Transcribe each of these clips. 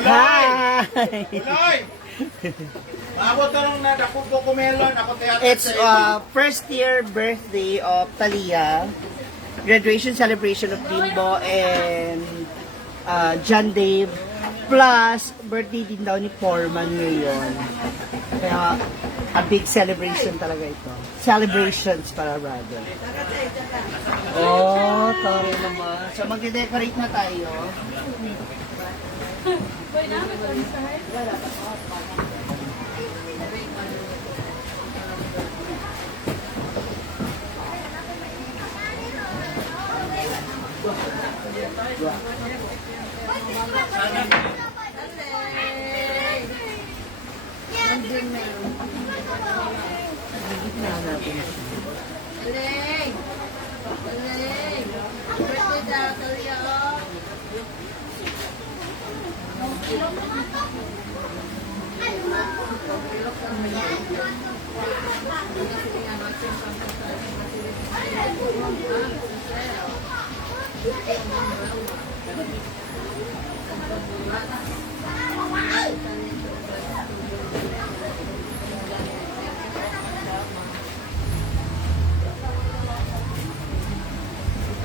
Hi! Uloy! Ako tanong na ako Cocomelon, ako teatro It's first year birthday of Talia, graduation celebration of Bimbo and John Dave, plus birthday din daw ni Foreman ngayon. Kaya a big celebration talaga ito. Celebrations para brother. Oh, tari naman. So magde-decorate na tayo.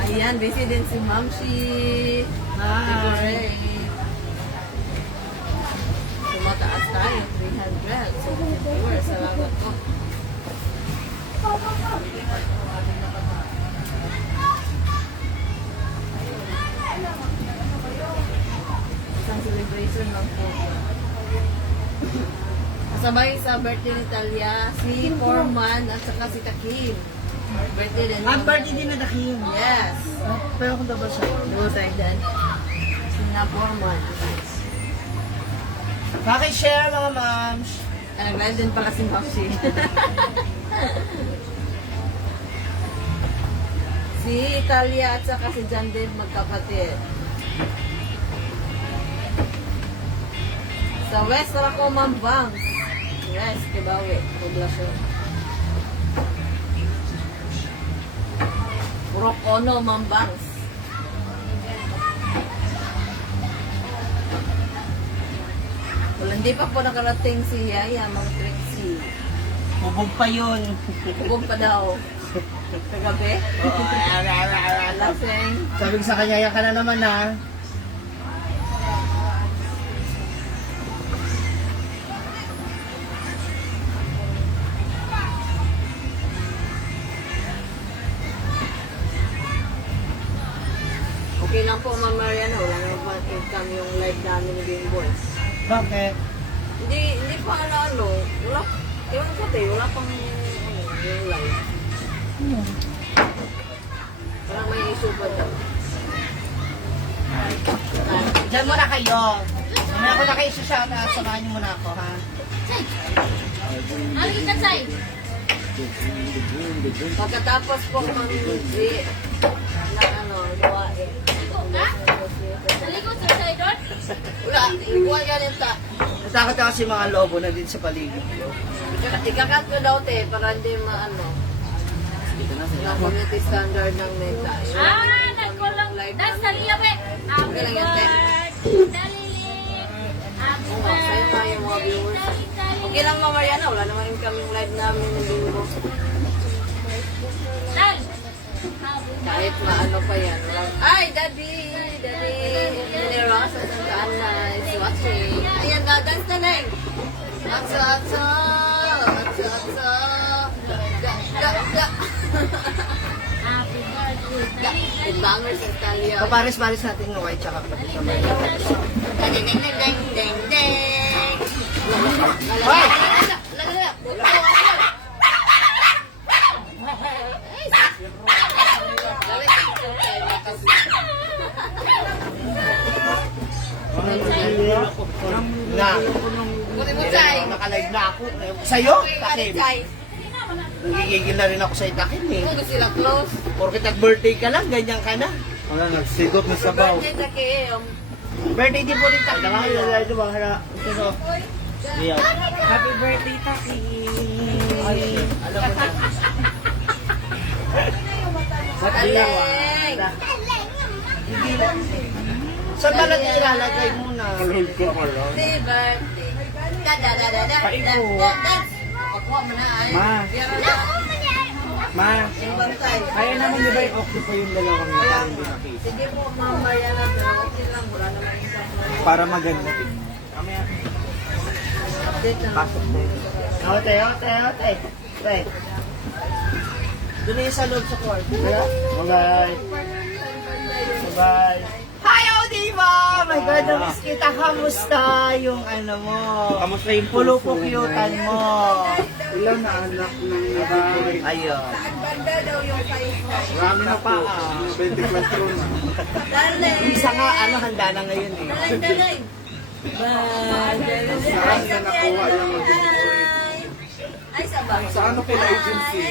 Ayan, busy din si Mamshi. Hi! Tumataas tayo, 300. So, viewers, salamat po. Isang celebration lang po. Kasabay sa birthday ni Talia, si Foreman at saka si Takim. Birthday din. Ang birthday din na Dakim. Yes. Pero kung daw ba siya? Dulo tayo dyan. Si na Foreman. Pakishare mga moms. Nag-live din pala si Mamshi. Si Talia at saka si John Dave magkapatid. Sa West Racoman Banks. West, Kibawe, Poblasyon. Purok Ono, Mambangs. Wala, hindi pa po nakarating si Yaya, Mang Trixie. Bubog pa yun. Bubog pa daw. Kagabi? Oo. Lasing. Sabi ko sa kanya, yan ka na naman ha. Okay lang po, Ma'am Mariana. Wala naman pa income yung live namin ni Game Boys. Bakit? Hindi pa ano. Wala. Ewan ko tayo. Wala pang yung live. Parang may issue pa daw. Diyan muna kayo. Mamaya ako na kayo sa shoutout. Samahan niyo muna ako ha. Ano kita, Chay? Pagkatapos po Ma'am G na ano, gawain. Nalikod sa Chay doon? Wala. Igual yan yung ta. Natakot ako si mga lobo na din sa paligid ko. Ikakat ko daw te para hindi maano. Yung community standard ng meta. Nagkulang. Das, Talia, be. Happy Okay lang yan, te. birthday, Dalilit. Happy Oo, sa'yo nga yung mga viewers. Okay lang Ma'am Mariana, wala naman incoming live namin ng Bingo. Dal. Kahit maano pa yan. Ay, Daddy! Daddy Ross at Santa Ana is watching. Ayan, dadans na lang. Atsa, atsa! Atsa, atsa! Da! Happy birthday, Dalilit. Bangers and Talia. Papares-pares natin ng white tsaka pati sa may. Ding, ding, ding, ding, ding, ding! Hoy! Na. Buti mo, Chay. Nakalive na ako. Sa'yo? Okay, Takin. Chay. Nagigigil na rin ako sa itakin eh. Kung gusto sila close. Porkit nag-birthday ka lang, ganyan ka na. Wala, nagsigop na sabaw. Birthday na kayo. Birthday din po rin Taki. Happy birthday, Taki. Ay, alam mo na. Aleng! Hindi lang. Sa balat ilalagay muna. Hold ko pala. Happy birthday. Da-da-da-da-da. Dance. Pakuha mo na ay. Ma. Biyara na. Ma, Bantay. kaya naman di ba yung okay po yung dalawang yung parang hindi nakita? Sige po, mamaya na. Okay lang. Wala naman isang Para maganda. update na. Pasok mo. Ote. Ote. Doon na yung sa loob sa court. Bye-bye. Bye-bye. Hi, Odiva! My God, namiss kita. Kamusta yung ano mo? Kamusta yung Pulupukyutan mo? Ilan na anak ng nabahay? Ayun. Banda daw yung size na. Marami na po. 24 na. Daling. Isa nga, handa na ngayon eh. Daling. Saan na nakuha yung mag-invoice? Ay, sabang. Sa ano po na agency?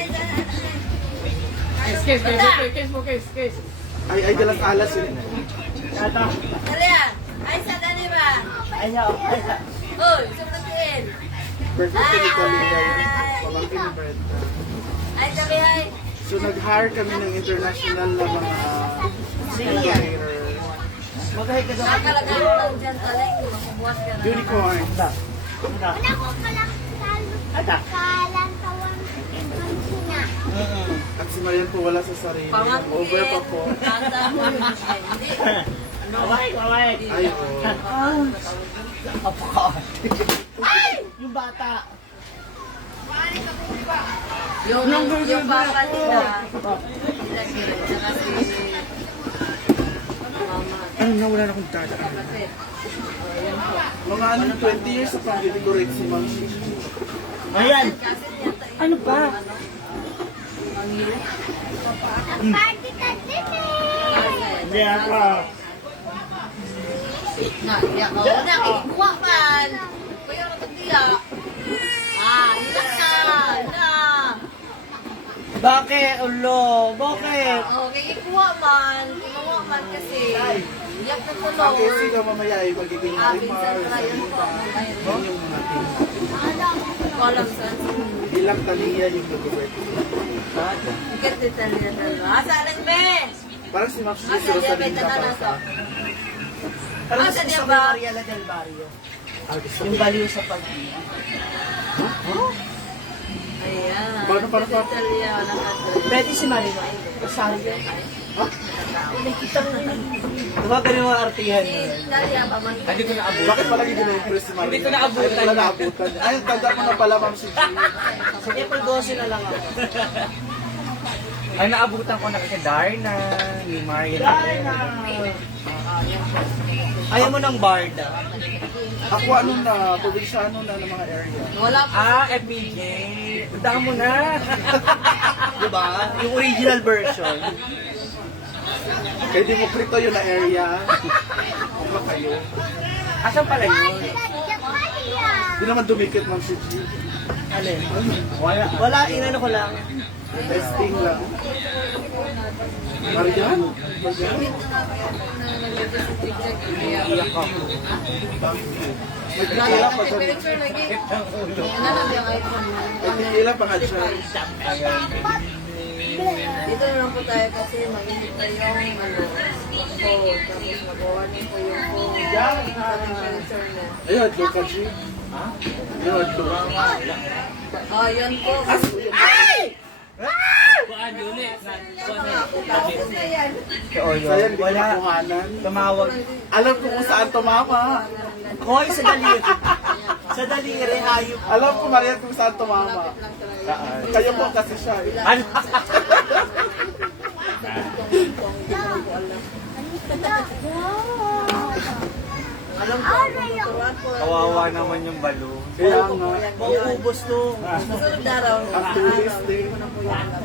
Case. Ay, dalang alas yun. Tata. Talia. Ay, sa dali ba? Ayaw. Uy, sumatuin. Birthday ni Kalinda yun. Pamangkin ni Brenda. Ay, sabi ay. So nag-hire kami ng international na mga Sige yan. caterers. Magahay ka daw. Nakalagay mo lang dyan, taling. Makubuhat ka na. Unicorn. Ata. Ata. At si Marian po wala sa sarili. Pamangkin. Over pa po. Tanda mo. Hindi. Kaway. Ay, oh. Apaka. Ay! Yung bata. Yung papa nila. Sila sila. Saka si mama. Ano na, wala na akong tada. Kapatid. Mga 20 years sa pang-decorate si Ma'am Shishi. Ayan. Kasi niya tayo. Ano pa? Hindi ako. Iyak ko na, kikuha man. Kuya, matagdiya. Iyak na. Bakit? Ulo? Bakit? Kikuha man. Kinuha man kasi. Iyak na tuloy. Ang kasi ka mamaya ay magiging Pinsan Marimar. ko na yun po. Yun yung mga team. Kolam sa Ilang taliya yung nag-birthday. Ikat dito niya na. Saan be? Parang si Ma'am Shishi Asa diya, may Rosalinda tanan para na sa to. Parang Asa gusto niya ko ba? yung Mariela del Barrio. Yung baliw sa pag-ibig. Ayan. Paano para pa? Italia, Pwede si Marino. Rosario. Nakikita mo yun. Diba ganun yung mga artihan Si yun? Italia, pamangkin. Hindi ko naabot. Bakit palagi din-impress si Marian? Hindi ko naabutan. Ay, wala naabutan. Ay, tanda mo na pala, Ma'am Shishi. Sige, April 12 na lang ako. Ay, naabutan ko na kasi Darna, ni Marian. Ayaw mo ng barda. Ako ano na, probinsyano na ng mga area. Wala po. FBJ. Punta mo na. Diba? Yung original version. Kaya di mo krito yun na area. Ano ba kayo? Asan pala yun? Di naman dumikit, Ma'am Shishi. Alin? Wala. Wala, inano ko lang. Testing lang. Marian? Iyak ako. Nagkikila pa dyan. Picture lagi. Ano lang yung iPhone mo? Nagkikila pa nga dyan. Dito na lang po tayo kasi mag-init tayo yung phone. Tapos mag-warning po yung phone. Sa picture na. Ayun, adlo ka, G. Ha? Ayun, adlo. Yan po. Sayang, di ko Wala. nakuhanan. Tumawag. Alam ko kung saan tumama. Hoy, sa daliri. Sa daliri, hayop. Alam ko, Marian, kung saan tumama. Saan? Kayo po kasi siya. Ano? Alam ko, tuturuan po. Kawawa naman yung balo. Kaya nga. Mauubos to. Susunod na araw. Ang tulis din. Ano po yung alam.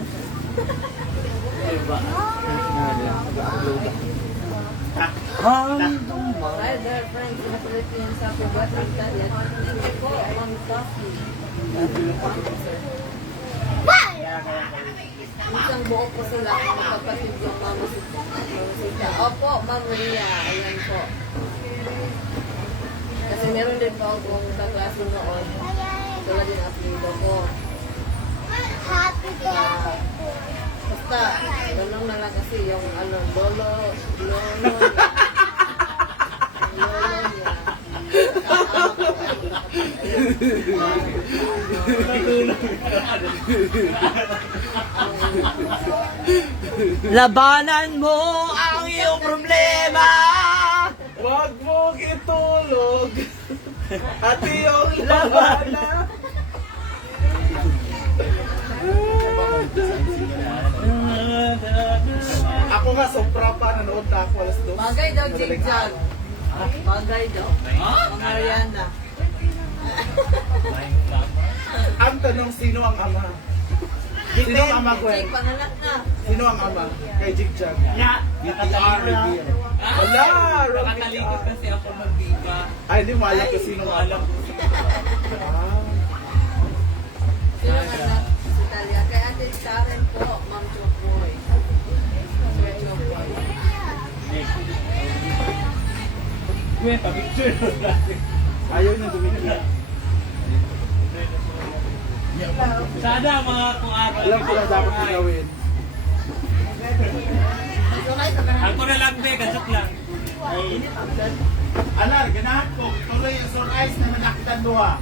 Hi there, friends in the Philippines. Happy birthday, Italia. Thank you po, Ma'am Coffee. Isang buo po sila kung magkapatid yung Mama Sita. Opo, Ma'am Maria. Ayan po. Kasi meron din po akong kaklase noon. Tulad din apelido ko. Basta, ganun na lang kasi yung lolo. Labanan mo ang iyong problema. Huwag mong itulog at iyong labanan. Ako nga, sobra pa, nanood na ako alas 2. Bagay daw, Jigjag. Bagay daw. Ang Mariana. Ang tanong, sino ang ama? Sino ang ama, Gwen? Jig, panganak na. Sino ang ama? Kay Jigjag. BTR reveal. Wala! Wrong BTR. kasi ako mag-diva. Ay, hindi mo alam kung sino ang alam. Sino ang anak? Si Talia. Kay Ate Karen po, Ma'am Chokoy. Sir Chokoy. Kuya, pa-picture. Ayaw na dumikit. Sana mga kung araw. Alam ko na dapat gawin. Ako na lang, be. Gasok lang. Alar, ganahan ko. Tuloy ang surprise na manakitan doha.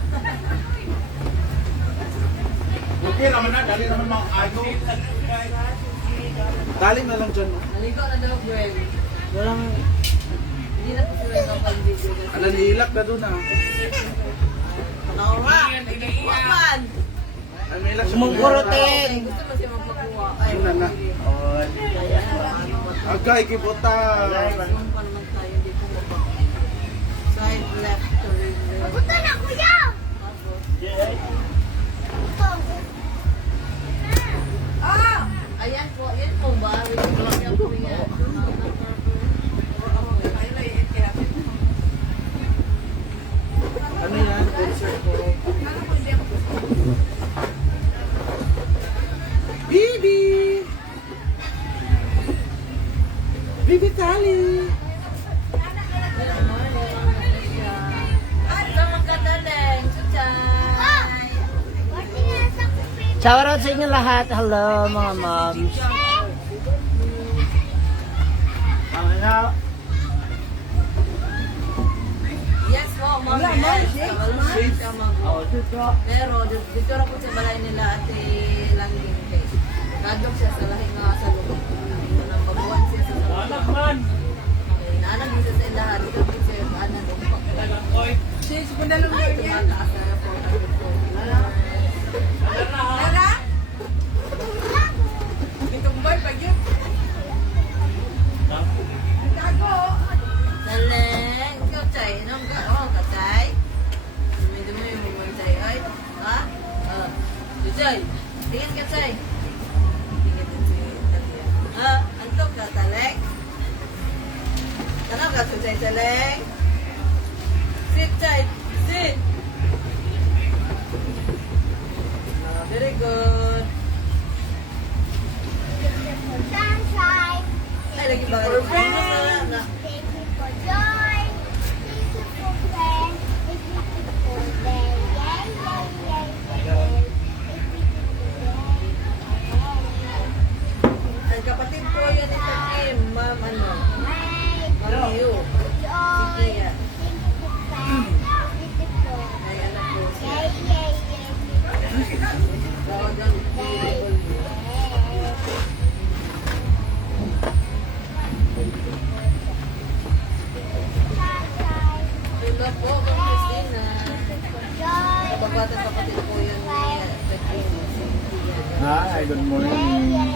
Okay naman na, dali naman mga ago. Dali na lang dyan, no? Naligo na daw, Gwen. Walang Hindi na po sila ng pag-video. Alam, nilak na doon, ha? Nawa! Wapan! Ano nilak siya? Mungkurutin. Gusto mo siya magpakuha. Ay, Yun na na. Agay, kibuta. Zoom pa naman tayo, hindi po magpakuha. Side left to reverse. Punta na, kuya! Ayan po, yan po ba? Yan po yan. Ano yan? Concert ko. Bibi! Bibi Tali! Ito magkadaling, chuchay! shoutout sa inyo lahat. Hello mga moms. Yes po, ma'am. Yes. Wala siya pero dito ra po sa balay nila ate Langing kay. Kadok siya sa lahi nga sa loob. Nang kabuan siya sa Anak man. Nanag dito sa ilahan. Dito po siya anak umpak. Oy. Sis, punalong na yan. Lara? Itumbay pa yun. Daleng, ikaw chay, nung ka, katay. Dumi yung mga chay, ay, ha? Chay, tingin ka chay. Tingin ka chay, antok ka, taleng. Tanong ka, chay, taleng. Sit, chay, sit. Very good. Ay, lagi ba? Perfect. Ang kapatid ko yan ito Kim, ma'am ano? Ma'am Yu. Si Kia. Ay, anak ko siya. Tawagan, beautiful. Hello po, Ma'am Christina. Kababatang kapatid ko yan ni Petrina. Si Kia. Hi, good morning.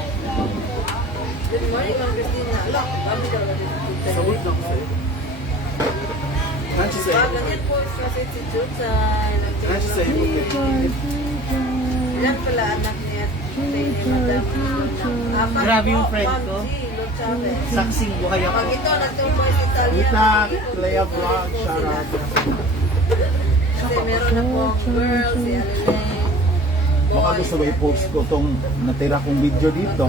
Good morning, Ma'am Christina. Look, kami ka lang dito. Sabot na ko sa'yo. Nancy sa'yo. Ganyan po sa si Chuchay. Nancy sa'yo. Ilan pala anak niya? Madam Apat Grabe yung po, friend Ma'am ko. G. Lochavez. Saksing buhay ako. Pag ito, nagtumboy si Talia. Itak, Leia Vlog, shoutout. Kasi meron na po ang girl, si Alileng. Baka gusto ba i-post ko tong natira kong video dito?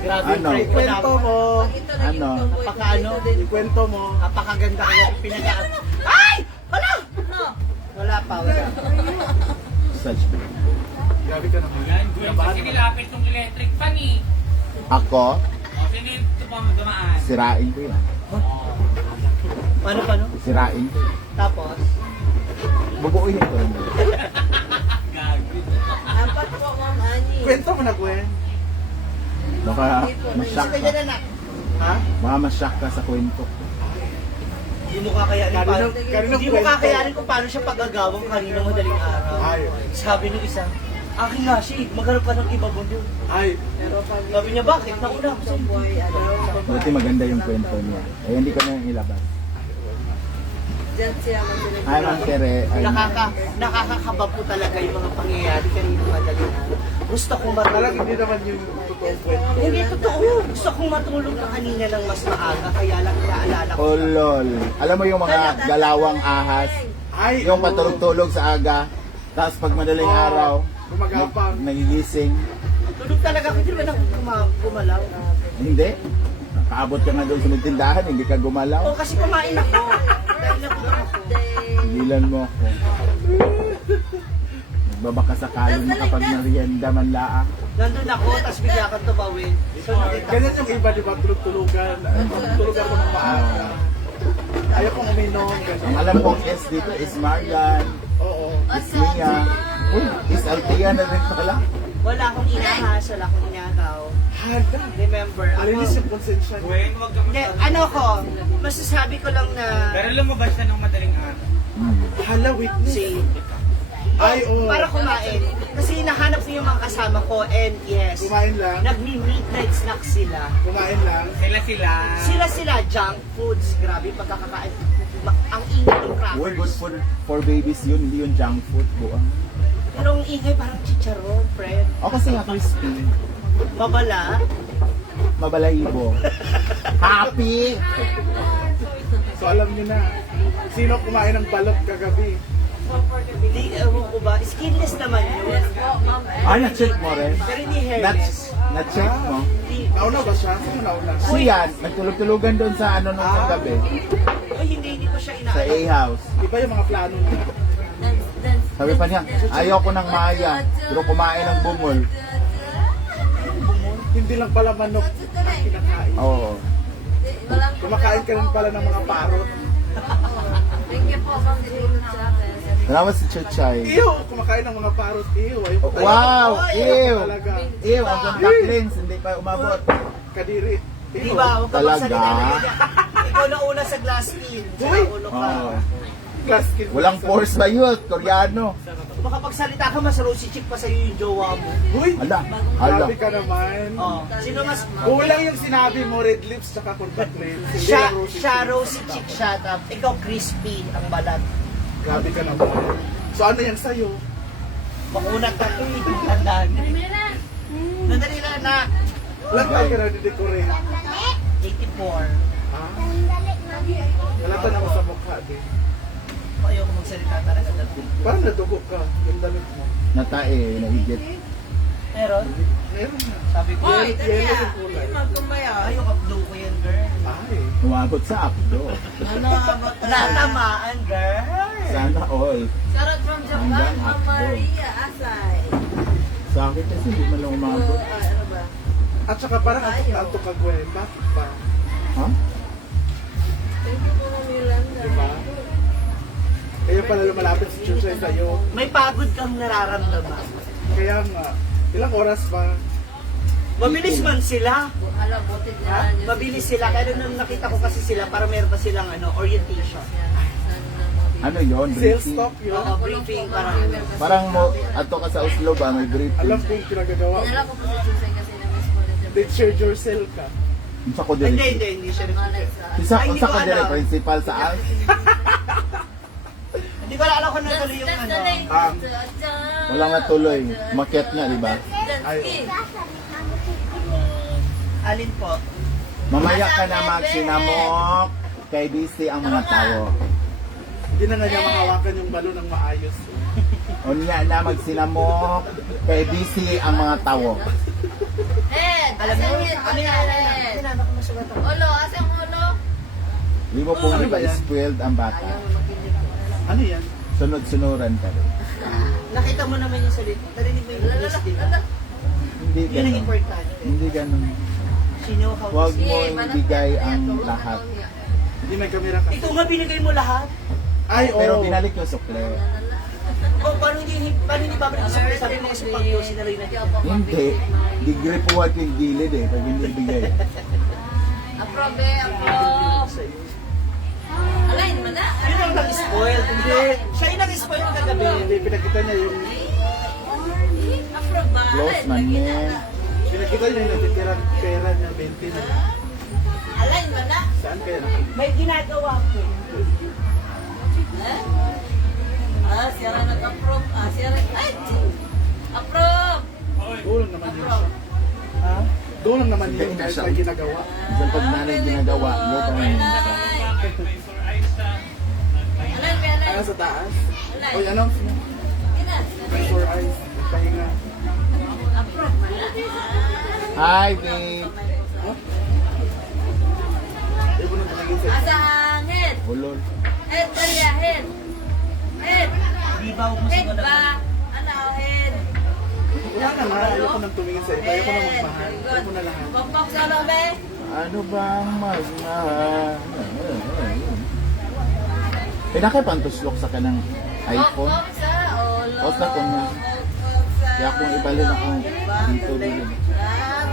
Grabe yung Ano? friend ko na. Kwento mo. Pag ito, naging Ano? tomboy, Napakaano? ito din. Ikwento mo. Napakaganda ko yung pinagaan. Ay! Wala! Ano? Wala pa, wala. Such. Grabe ka naman. Yan, Gwen. Kasi nilapit tong electric fan eh. Ako, O, sino yung tupang dumaan? sirain ko yan. Paano? Sirain ko yan. Tapos? Bubuuhin ko rin. kwento mo na, Gwen. Baka masyak Kaya ka. na na. Ha? Baka masyak ka sa kwento. Hindi mo kakayanin Kanino hindi mo kwento? kakayanin kung paano siya pagagawang kanina madaling araw. Ay. Sabi nung isa, akin nga siya, maghanap ka ng iba mo doon. Ay. Sabi niya, bakit? Nauna ako sa Boy, ano, Buti maganda yung kwento niya. Eh, hindi ko na yung ilabas. dyan siya madaling Ay, Ma'am Tere. Ay, Nakakakaba po talaga yung mga pangyayari kanina madaling araw. Gusto kong Parang matulog. hindi naman yung totoong kwento. Hindi totoo. Gusto kong matulog na kanina ng mas maaga, kaya lang inaalala ko. oh, lol. Alam mo yung mga galawang ahas? Ay, Yung oo. patulog-tulog sa aga. Tapos pag madaling Oo. araw, Gumagapang. nagigising. Tulog talaga ako, hindi naman ako gumalaw. Hindi. Nakaabot ka na doon sa may tindahan, hindi ka gumalaw. Oo, kasi kumain ako. Dahil nagutom ako. Higilan mo ako. Nagbabaka sakaling makapag merienda man laang. Nandun ako, tapos bigla kang tumawid. So, nakita ko. Ganyan yung iba, di ba? Tulog-tulugan. Tulog-tulugan ko ng maaga. Ayaw kong uminom. Ang Ganyan. alam kong S dito is Margan, Oo. is Mia. Uy, is Althea na rin pala. Wala akong inahas, wala akong inagaw. Handa. Remember, ako. Alinis yung konsensya niya. Gwen, huwag ka Hindi, ano ko, masasabi ko lang na Pero lumabas siya ng madaling araw. Hala, witness. si Ay, oo. para kumain. Kasi nahanap ko yung mga kasama ko and yes, Kumain lang. nagmi-midnight snack sila. Kumain lang. Sila. Sila, junk foods. Grabe, pagkakakain. Ang ingay ng Uy, crackers. good food for babies yun, hindi yung junk food. Buang. Pero ang ingay parang chicharon, friend. O kasi nga crispy. Babala. Mabalahibo. Happy! So alam niyo na. Sino kumain ng balot kagabi? Di, ewan ko ba, skinless naman yun. Ah, na-check mo rin? Pero hindi hairless. Na-check mo? Hindi, Nauna ba siya? Sino nauna? Siya, nagtulog-tulugan doon sa ano nung sa gabi. ay, hindi ko siya Sa inaalala. A-house. Iba yung mga plano niya. Sabi pa niya, ayaw ko ng maya, pero kumain ng bungol. Hindi lang pala manok ang kinakain. Oo. Kumakain ka rin pala ng mga parot. Thank you po, Ma'am Jinut sa akin. Salamat si Chuchay. Ew! Kumakain ng mga parot. Ew! Ayaw ko talaga. Wow! Ew! Talaga. Ew, ang contact lens, hindi pa umabot. Kadiri. Di ba? Huwag ka Talaga? magsalita na ganyan. Ikaw na una sa glass skin. Sa Uy! ulo ka. Oo. Glass skin. Walang force ba yun? Koreano. Makapagsalita ka, mas rosy chick pa sa'yo yung jowa mo. Uy! Ala, ala. Grabe ka naman. Oh. Sino mas... Kulang yung sinabi mo, red lips tsaka contact lens. Hindi Siya, lang rosy siya cheeks. rosy chick, shut up. Ikaw crispy ang balat. Grabe ka naman. So ano yan sa'yo? Makunat ka to eh. Tandaan. Nadali na na. Ilang taon ka na didekore? 84. Ah? Wala ka naman sa mukha din. Ayoko magsalita talaga dati. Parang nadugo ka. Yung damit mo. Natae, naigit. Meron? Meron na. Sabi ko, Hoy, Yellow Talia! yung kulay. Magkumaya. ayok updo ko yan, girl. Ay. Umabot sa updo. Ano, Natamaan, girl. Sana all. Sarot from Japan, Hanggang Ma'am updo. Maria Asay. Sa akin kasi hindi man lang umabot. Ano ba? At saka parang antok ka, Gwen. Bakit ba? Ha? Thank you po, Ma'am Yolanda. Diba? Kaya pala lumalapit si Chuchay sa'yo. May pagod kang nararamdaman. Kaya nga. Ilang oras ba? Mabilis man sila. Hala, buti Ha? niya. Mabilis sila. Kaya nung nakita ko kasi sila, para meron pa silang orientation. Ano yon? Sales Briefing? talk yun. Oo, briefing. Parang mo, ato ka sa Oslo ba, may briefing. Alam ko yung pinagagawa. Dinala ko po si Chusay kasi na-miss ko na siya. Teacher yourself ka. Sa ko Hindi, dire. hindi siya. Malay sa... Isa Ay, ko hindi sa ko ko dire, alam. principal sa AS. Hindi ko alam kung natuloy yung ano. Walang natuloy. Maket nga, di ba? Ay. Alin po? Mamaya ka na magsinamok. Kay busy ang mga tao. Hindi na nga niya makawakan yung balon ng maayos. Unya na magsinamok. Kay busy ang mga tao. Ed, Alam mo, asan yun? ano yan? Ed? Tinanong ko na sulat ako. Ulo, asan ulo? Di mo pong Ano di ba ba yan? spoiled ang bata. Ano yan? Sunod-sunuran ka rin. Nakita mo naman yung salita. Narinig mo yung English, di ba? Hindi Yun ang ganun. importante. Hindi ganun. She know how Huwag to mo speak. ibigay ang lahat. Hindi may kamera ka. Ito nga binigay mo lahat. Ay, oo. Pero binalik yung sukle. Oh, paano hindi babalik sa surprise? Sabi mo kasi pag yosin na rin na Hindi. Digripuhat yung gilid eh. Pag hindi bigay. Approve, approve. Alain mo na. Yun ang nag-spoil. Hindi. Siya yung nag-spoil ng kagabi. Hindi, pinakita niya yung... Approve ba? Close Alain, man lagi niya. na. Pinakita niya yung natitirang pera niya, 20 na. Alain mo na. Saan kaya na? May ginagawa ko. Siya rin nag-approve. Siya rin. Ay! Approve! Doon lang naman yun siya. Ha? Doon lang naman yun Ganun kahit siya. may ginagawa. Isang pag nanay ginagawa, buta na yun. Alain, may alain. Ano sa taas? Alain. Oy, announce mo. Ina. May sore eyes. Pahinga. Approve mo na. Hi, babe. Hindi ko na panagin sa... Asa ang head? Ulol. Head, Dalia, head. Head. Di ba ako Head masunod ba? Ano, head? Wala ka na. Ayoko nang tumingin sa iba. Ayoko nang magmahal. Good. Ayoko na lahat. Pokpok sa ano, be? Ano bang magmahal? Pinakapantuslok sa kanang iPhone. Pokpok sa ulo. Tapos na kung na. Pokpok sa... Kaya kung ibalin ako dito din.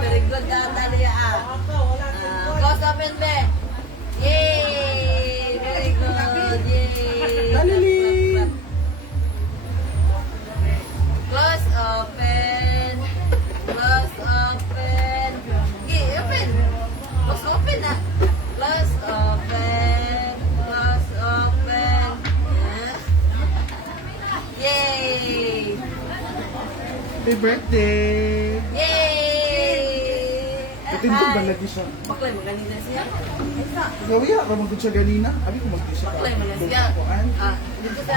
Very good, Dalia. Close open, be. Yay! Very good. Yay! Dalili! Close open. Close open. Okay, open. Close open na. Close open. Close open. Yay! Happy birthday! Yay! Katindog ba lagi siya? Baklay mo ganina siya. Gawiya, ramagod siya ganina. Abi ko magdi siya. Baklay mo na siya. Kuan. Dito sa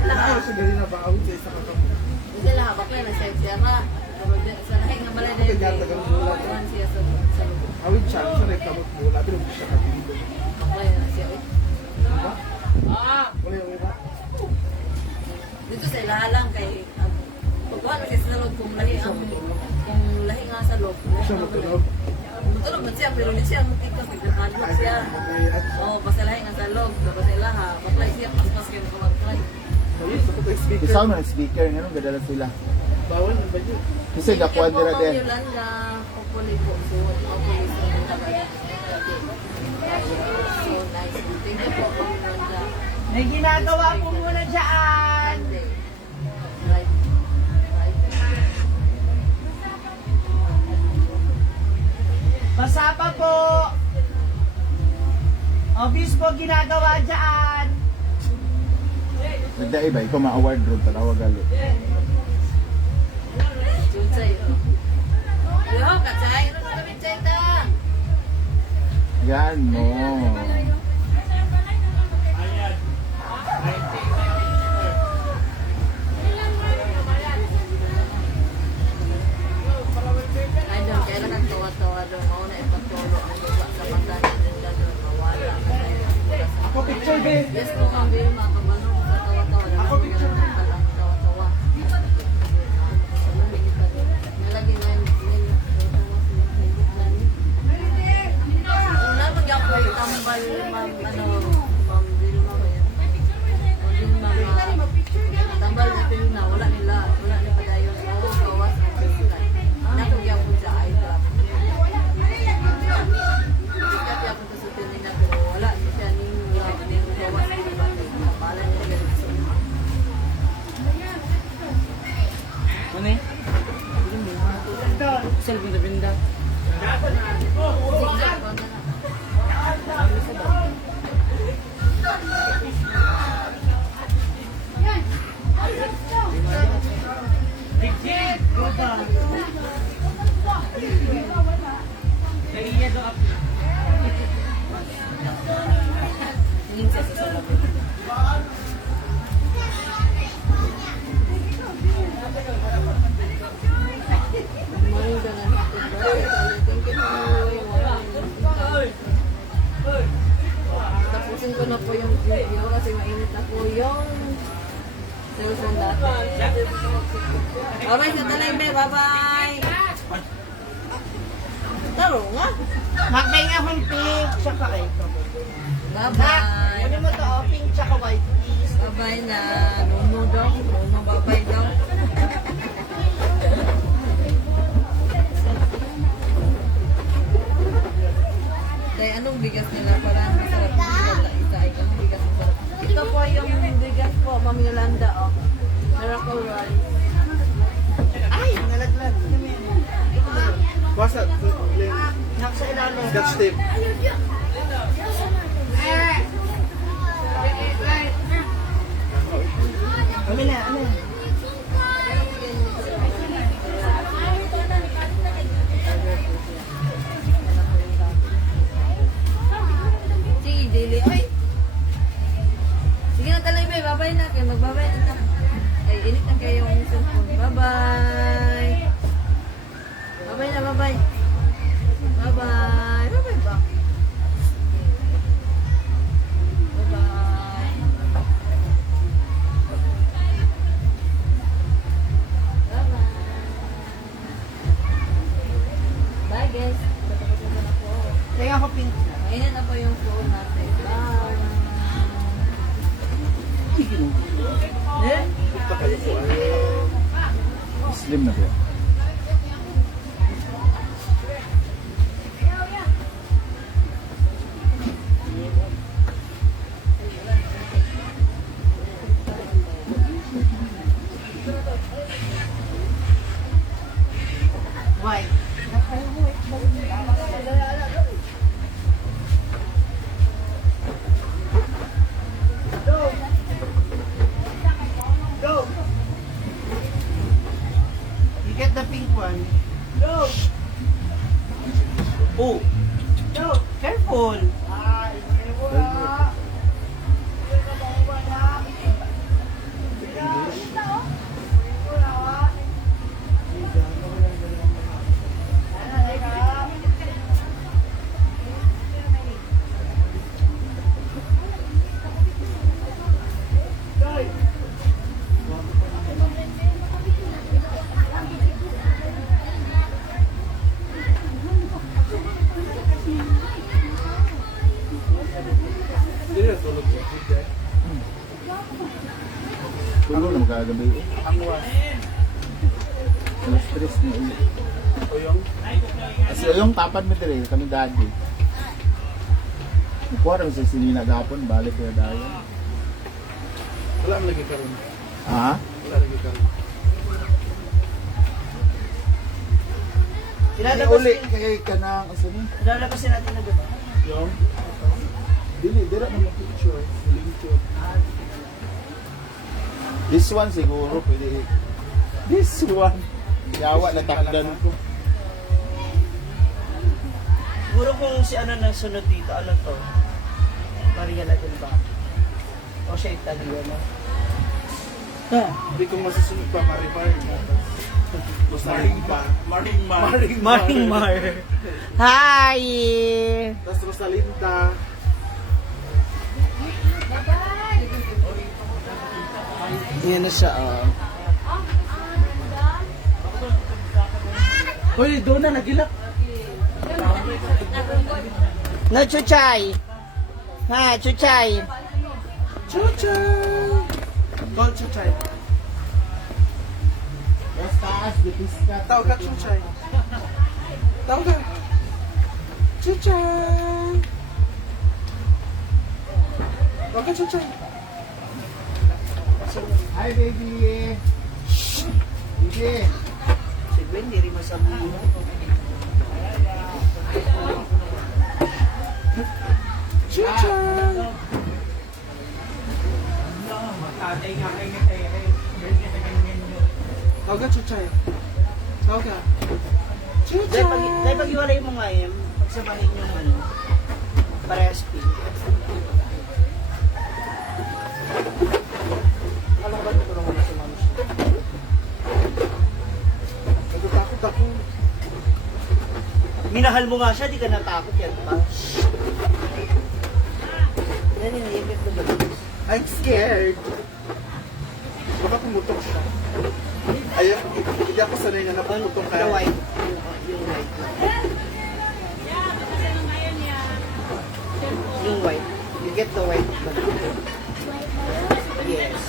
Nakaya lahat. siya ganina ba? Awit sa isa kakamot. Dito lahat. Baklay na siya. Siya ma. Sa lahat nga balay na yun. Kuhan siya sa loob. Awit siya. Siya rin kamot mo. Labi na siya katindog. Baklay na siya. Wala yung iba. Dito sa ilalang kay pagkuhan na siya sa loob kung lahi nga sa loob. Siya matulog. Matulog na siya pero hindi siya matikas nagkakadlok siya. Okay, at Oo, basta lahi nga sa loob. Tapos sa ilaha, baklay siya, pas-pas kayo mag-baklay. Ayun, sa kuto speaker. Isaw man ang speaker. Ngayon, gadala sila. Bawal na ba yun? Kasi gakuan nila din. Yolanda, hopefully po. So, hopefully sa mga tagal. So nice. Thank you po, Yolanda. May ginagawa po muna dyan. Sunday. Right. Basa pa po. Obvious po ginagawa dyan. Nagdaay ba? Ikaw ma-award room. Tanawa gali. Chuchay. Yo, kachay. Ano sa kachay ta? Yan mo. Ay, doon, kailan kang tawa-tawa doon. Ako na ipatulo ang lupa sa pandanan nila doon. Mawala. Ako picture, be. Yes po, ang bill, mga kamanong sa tawa-tawa. Ako, picture. Tawa-tawa. Nalagay na yun. Ano na, mag-ako tambal, ma'am, ano, ma'am Vilma ba yan? Ma'am Vilma, tambal na Vilma, wala nila padayon. Oo, kawas ang sila. Nakagyan po sa eye-drop. Kasi ako sa sutin nila, pero wala siya ning kawas ang iba. Kapalan niya ganun sa Ano eh? Selfie na binda. tingin siya sa salamin. Morning ka na. Thank you po. Tapusin ko na po yung video kasi mainit na po yung cellphone dati. Alright, sa talay, bye-bye! Taro nga. Makbay nga akong pink, tsaka ito. Bye-bye! Ano mo to, oh, pink tsaka white, please. Bye-bye na. Nunod daw. Mababay daw. Dahil anong bigas nila? Parang masarap yung isa. Anong bigas masarap? Ito po yung bigas po, Ma'am Yolanda. Oh. Miracle Rice. Ay, nalaglag. Basta, Nasa ilalim. Scotch tape. Amin na, amin. Sige, dili. Ay! Sige na talay, bay. Babay na kayo. Magbabay na ta. Ay, init na kayo yung cellphone. Bye-bye. Babay na, babay. Bye-bye. Babay ba? Bye-bye. Bye-bye. Bye, guys. Patapos na po. Kaya ako pink. Mainit na po yung phone natin. Bye. Eh? Slim na siya. Why? Go! You get the pink one. Go! Oh! Go! Careful! Hindi na tulog sa food eh. Tulog na magkagabi. Alas 3 na ulit. O yung? Kasi yung tapad mo dire, kami daddy. Kuha rin sa sinina gapon, balik na dayo. Wala ang lagi karon. Ha? Wala lagi karon. Uli kay kanang asa ni? Lalabasin natin na diba? Yung? Dili, dira na picture. Lingkod. This one siguro pwede. This one. Yawa na takdan ko. Siguro kung si ano na sunod dito, ano to? Maria natin ba? O siya Italiano? Hindi ko masusunod pa Marimar. Rosalinda. Maring Mar. Hi! Tapos Rosalinda. Yan na siya, oh. Hoy, doon na nagilak. Na Chuchay! Ha, Chuchay! Chuchay! Call Chuchay. Yes, taas, bipiskat. Tawag ka Chuchay. Tawag ka. Chuchay! Tawag ka Chuchay. Hi, baby. Baby. Si Gwen, di rin masabihin. Chuchay! Tawag ka Chuchay. Tawag ka. Chuchay! Dahil pag-iwalay mo nga yan, pagsamahin yung ano, parehas pink. Alam ba tutulungan mo si Mami? Nagtatakot ako. Minahal mo nga siya, di ka natakot yan pa. Yan yung limit na balis. I'm scared. Baka pumutok siya. Ayaw, hindi ako sanay na napumutok The kaya. white. Yung white. Yung white. You get the white. Yes.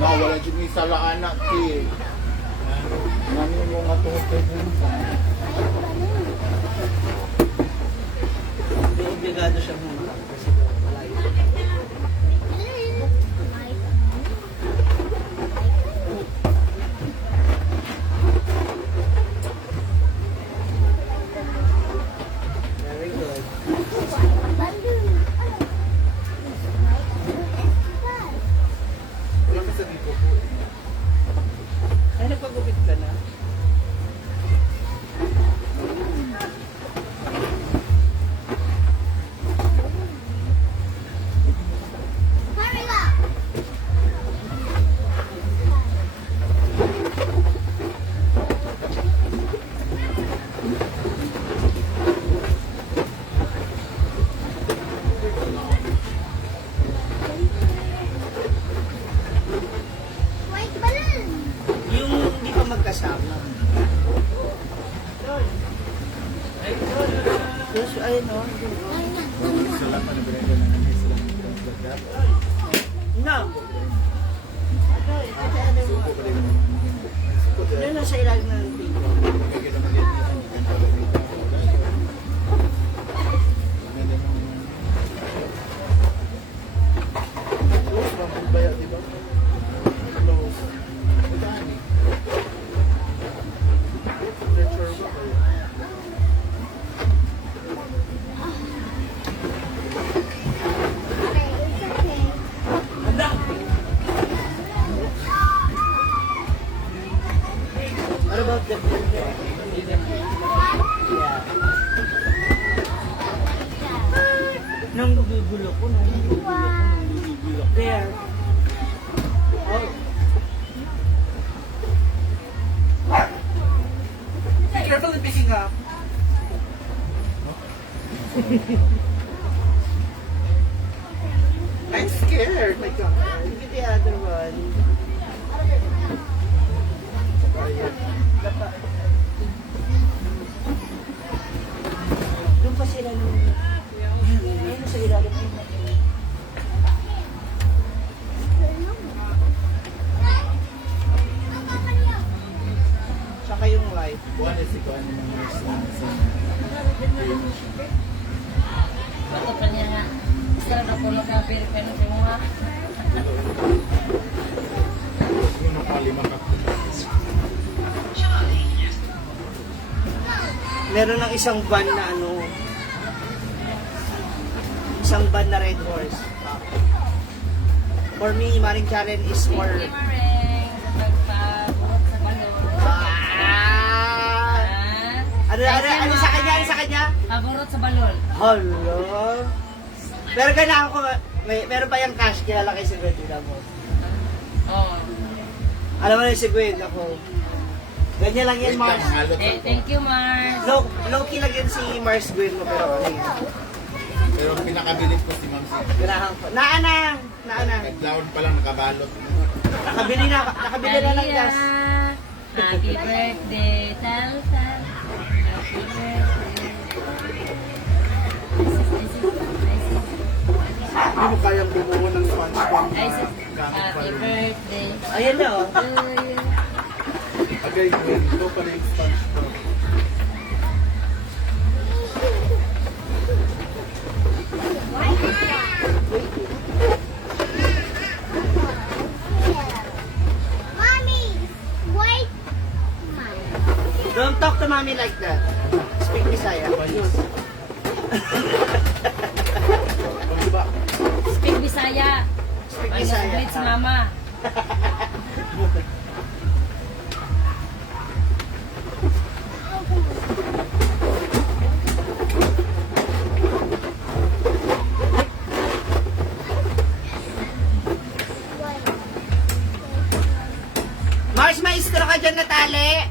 No, wala dyan may sala anak ki. Nani mo nga tuhod kay Bunsa. Hindi obligado siya muna. Kasi wala yun. Very good. Wala ka sa dito po. Ay, nagpagupit ka na? Yung hindi pa magkasama. Yes, ayun o. Sala pa na binigyan ng anis lang. No. Ano na sa ilalim ng table? Bigyan naman yan. Close ba? Baya, di ba? Close. Literature ba kayo? What about the builder? Yeah. Nang gugulo ko, nang gugulo. There. Oh. Be careful in picking up. I'm scared. My God. Look at the other one. Doon pa sila nung... Ayun sa ilalim ng Tsaka yung light. Buwan na si Kuan ng nurse na sa Bato pa niya nga. Sarap ako nakapir ka na mga. yung nakalima ka. Meron ng isang van na ano, isang van na Red Horse. For me, Maring Karen is more... Maring, magpabuhat sa balon. Ano sa kanya? Ano sa kanya? Paburot sa balon. Hello. Pero kailangan ko, meron pa yung cash, kilala kay si Gwen, tignan mo. Oo. Alam mo na yung si Gwen, ako. Ganyan lang yan, Mars. Thank you, Mars. Low-key lang yan si Mars Gwen mo, pero ano yun. Pero ang pinakabilis ko si Ma'am si. Kailangan ko. Naana! Nag-down pa lang nakabalot. Nakabili na ng gas. Happy birthday, Taltal. Happy birthday. Hindi mo kayang bumuo ng SpongeBob na Isis, gamit pa happy rin. birthday. Ayan na, oh. to you. Agay, Gwen. Ito pala yung SpongeBob. Don't talk to mommy like that. Speak Bisaya. Bayos. O, diba? Speak Bisaya. Speak Ay, Bisaya. nag-greet si Mama. Mars, may straw ka dyan na tali.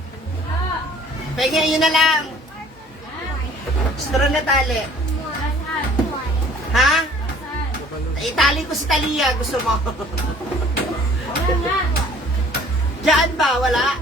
Pengin, yun na lang. Straw na tali. Ha? Itali ko si Talia, gusto mo? Diyan ba? Wala?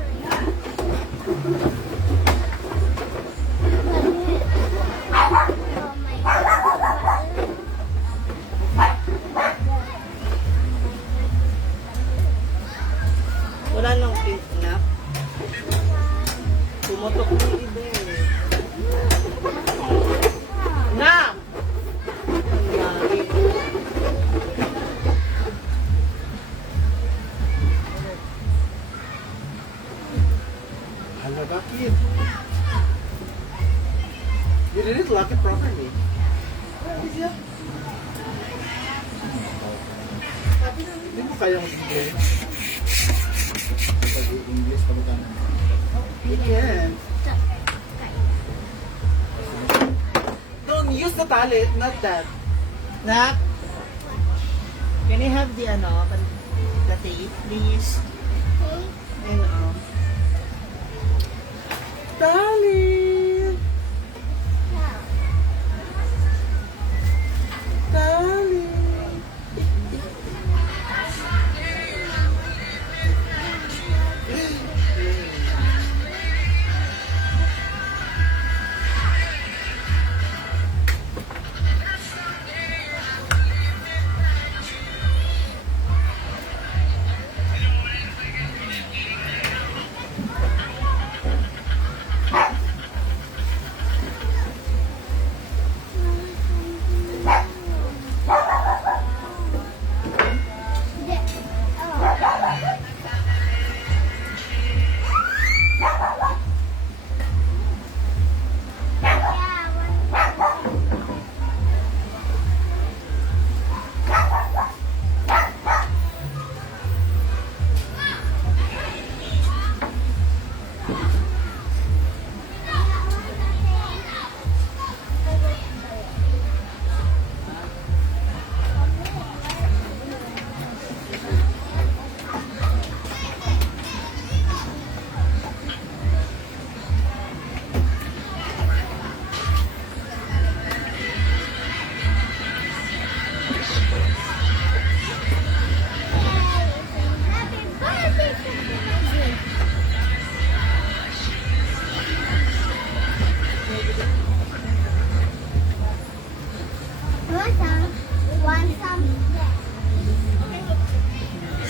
lock it properly. Hindi mo kaya mag-English. English pa ba? Yeah. Don't use the palette, not that. Nak, can I have the the tape, please? And, Darling. Darling.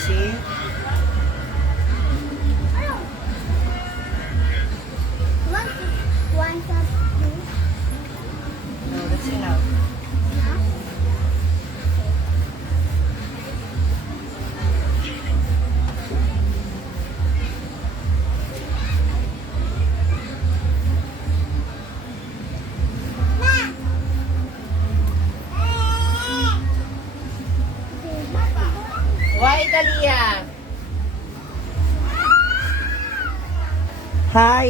see? No, that's enough. Why, Talia? Hi.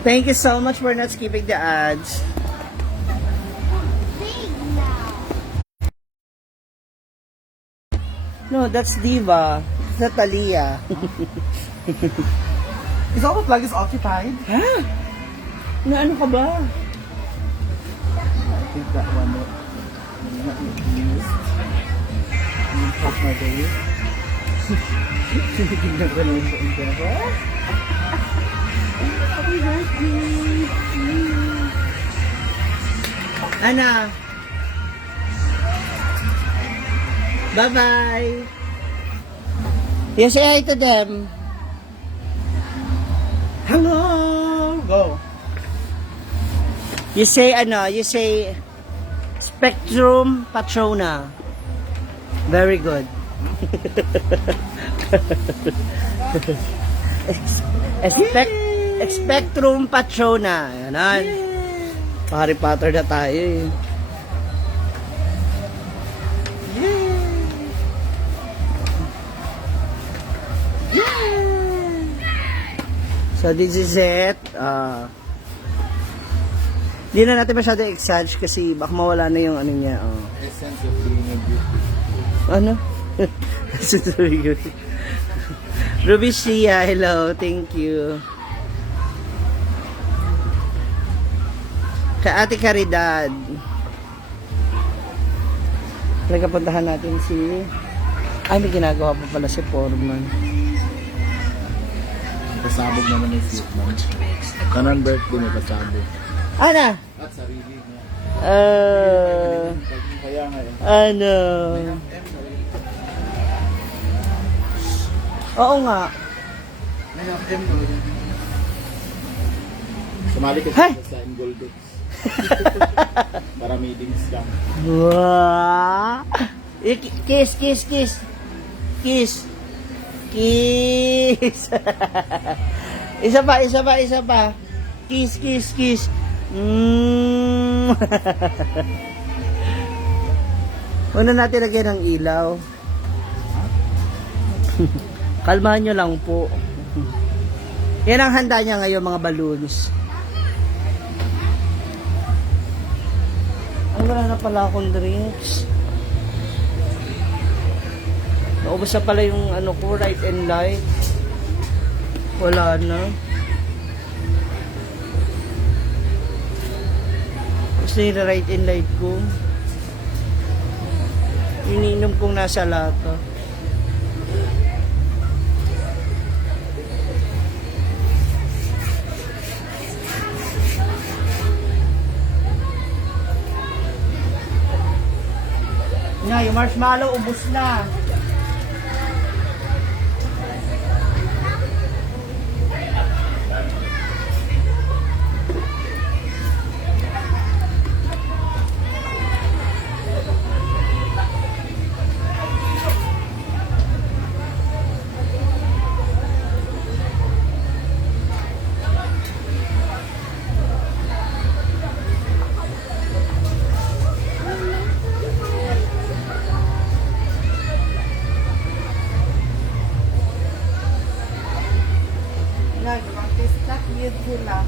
Thank you so much for not skipping the ads. No, that's Diva. It's not Talia. Is all the plug is occupied? Ha? Na ano ka ba? I think that one will not be used. Yung top na day. Tingnan ko lang yung pera. Happy birthday! Ana. Bye-bye. You say hi to them. Hello! Go. You say Spectrum Patrona. Very good. Spectrum Patrona. Yanan. Harry Potter na tayo eh. So this is it. Di na natin masyado exage kasi baka mawala na yung ano niya. Essence of being a beauty. Ano? This is very good. Ruby Shia, hello. Thank you. Kay Ate Caridad. Nagkapuntahan natin si... Ay, may ginagawa pa pala si Foreman. Pasabog naman yung sweet man. Kanan birthday may pasabog. Ana? At sarili niya. Kaya nga eh. Ano? Oo nga. Sumali ka Hey! sa Ingoldex. Para meetings lang. Wow! Kiss, kiss, kiss. Kiss. Kiss. Isa pa, isa pa, isa pa. Kiss, kiss, kiss. Una natin lagyan ng ilaw. Kalmahan nyo lang po. Yan ang handa niya ngayon, mga balloons. Ay, wala na pala akong drinks. Naubos na pala yung ano ko, right and light. Wala na. Gusto yung right and light ko. Iniinom kong nasa lata. Na, yung marshmallow, ubos na. Nag-stop yun sila.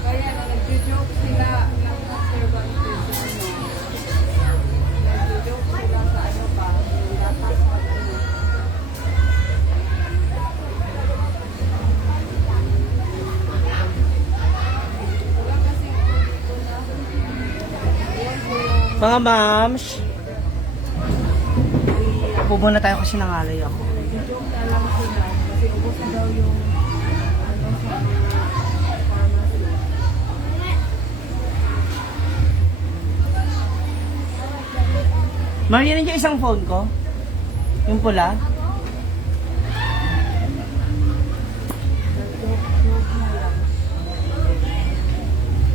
Kaya nag-joke sila ng conservative. Nag-joke sila sa ano ba? Dapat ano. Mga moms, upo muna tayo kasi nangalay ako. Maria, nandiyan isang phone ko? Yung pula?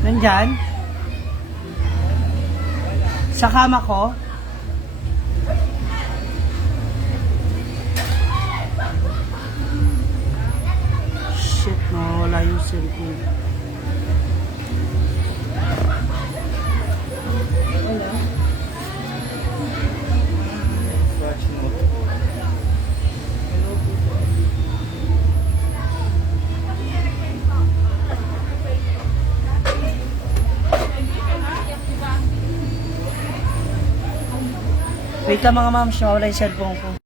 Nandyan? Sa kama ko? Shit, nawawala yung cellphone. Wala. Wait lang mga ma'am, nawawala yung cellphone ko.